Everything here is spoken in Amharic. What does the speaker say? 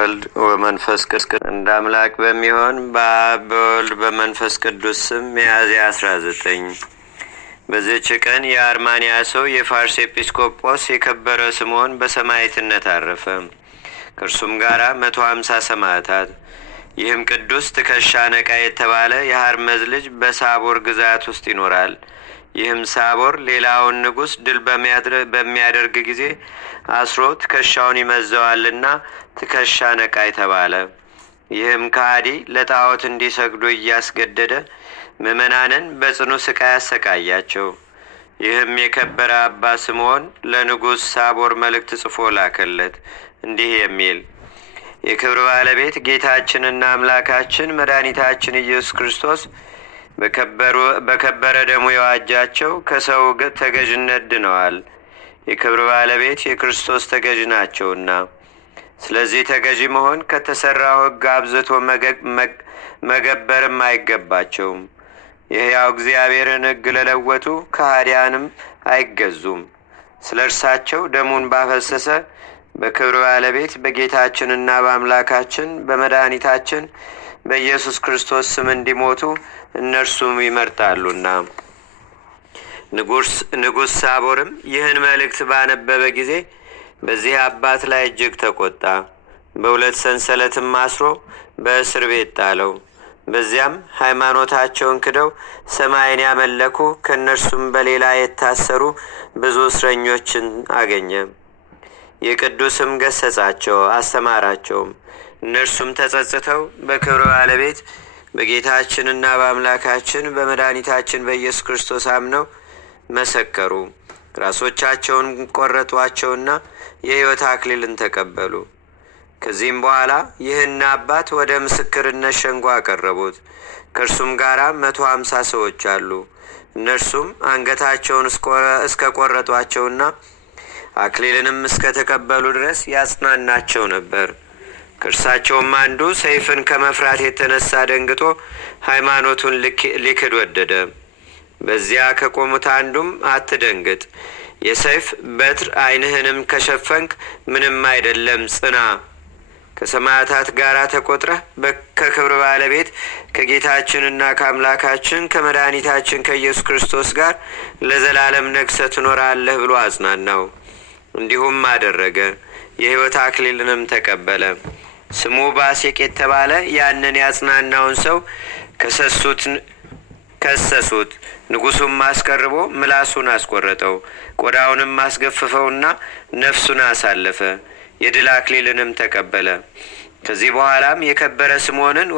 ወልድ ወመንፈስ ቅዱስ እንደ አምላክ በሚሆን በአብ በወልድ በመንፈስ ቅዱስ ስም ሚያዝያ 19 በዚህች ቀን የአርማንያ ሰው የፋርስ ኤጲስቆጶስ የከበረ ስምዖን በሰማዕትነት አረፈ። ከእርሱም ጋር 150 ሰማዕታት። ይህም ቅዱስ ትከሻ ነቃ የተባለ የሐርመዝ ልጅ በሳቦር ግዛት ውስጥ ይኖራል። ይህም ሳቦር ሌላውን ንጉሥ ድል በሚያደርግ ጊዜ አስሮ ትከሻውን ይመዘዋልና ትከሻ ነቃይ ተባለ። ይህም ከሃዲ ለጣዖት እንዲሰግዱ እያስገደደ ምዕመናንን በጽኑ ስቃይ ያሰቃያቸው። ይህም የከበረ አባ ስምዖን ለንጉሥ ሳቦር መልእክት ጽፎ ላከለት እንዲህ የሚል የክብር ባለቤት ጌታችንና አምላካችን መድኃኒታችን ኢየሱስ ክርስቶስ በከበረ ደሙ የዋጃቸው ከሰው ተገዥነት ድነዋል። የክብር ባለቤት የክርስቶስ ተገዥ ናቸውና። ስለዚህ ተገዥ መሆን ከተሰራው ሕግ አብዝቶ መገበርም አይገባቸውም። የሕያው እግዚአብሔርን ሕግ ለለወጡ ከሃዲያንም አይገዙም። ስለ እርሳቸው ደሙን ባፈሰሰ በክብር ባለቤት በጌታችንና በአምላካችን በመድኃኒታችን በኢየሱስ ክርስቶስ ስም እንዲሞቱ እነርሱም ይመርጣሉና። ንጉሥ ሳቦርም ይህን መልእክት ባነበበ ጊዜ በዚህ አባት ላይ እጅግ ተቆጣ። በሁለት ሰንሰለትም አስሮ በእስር ቤት ጣለው። በዚያም ሃይማኖታቸውን ክደው ሰማይን ያመለኩ ከእነርሱም በሌላ የታሰሩ ብዙ እስረኞችን አገኘ። የቅዱስም ገሰጻቸው አስተማራቸውም። እነርሱም ተጸጽተው በክብረ ባለቤት በጌታችንና በአምላካችን በመድኃኒታችን በኢየሱስ ክርስቶስ አምነው መሰከሩ። ራሶቻቸውን ቆረጧቸውና የሕይወት አክሊልን ተቀበሉ። ከዚህም በኋላ ይህን አባት ወደ ምስክርነት ሸንጎ አቀረቡት። ከእርሱም ጋር 150 ሰዎች አሉ። እነርሱም አንገታቸውን እስከ ቆረጧቸውና አክሊልንም እስከ ተቀበሉ ድረስ ያጽናናቸው ነበር። ከእርሳቸውም አንዱ ሰይፍን ከመፍራት የተነሳ ደንግጦ ሃይማኖቱን ሊክድ ወደደ። በዚያ ከቆሙት አንዱም አትደንግጥ፣ የሰይፍ በትር ዓይንህንም ከሸፈንክ ምንም አይደለም፣ ጽና፣ ከሰማዕታት ጋር ተቆጥረህ ከክብር ባለቤት ከጌታችንና ከአምላካችን ከመድኃኒታችን ከኢየሱስ ክርስቶስ ጋር ለዘላለም ነግሰህ ትኖራለህ ብሎ አጽናናው። እንዲሁም አደረገ። የሕይወት አክሊልንም ተቀበለ። ስሙ ባሴቅ የተባለ ያንን ያጽናናውን ሰው ከሰሱት። ንጉሡም አስቀርቦ ምላሱን አስቆረጠው፣ ቆዳውንም አስገፍፈውና ነፍሱን አሳለፈ። የድል አክሊልንም ተቀበለ። ከዚህ በኋላም የከበረ ስምዖንን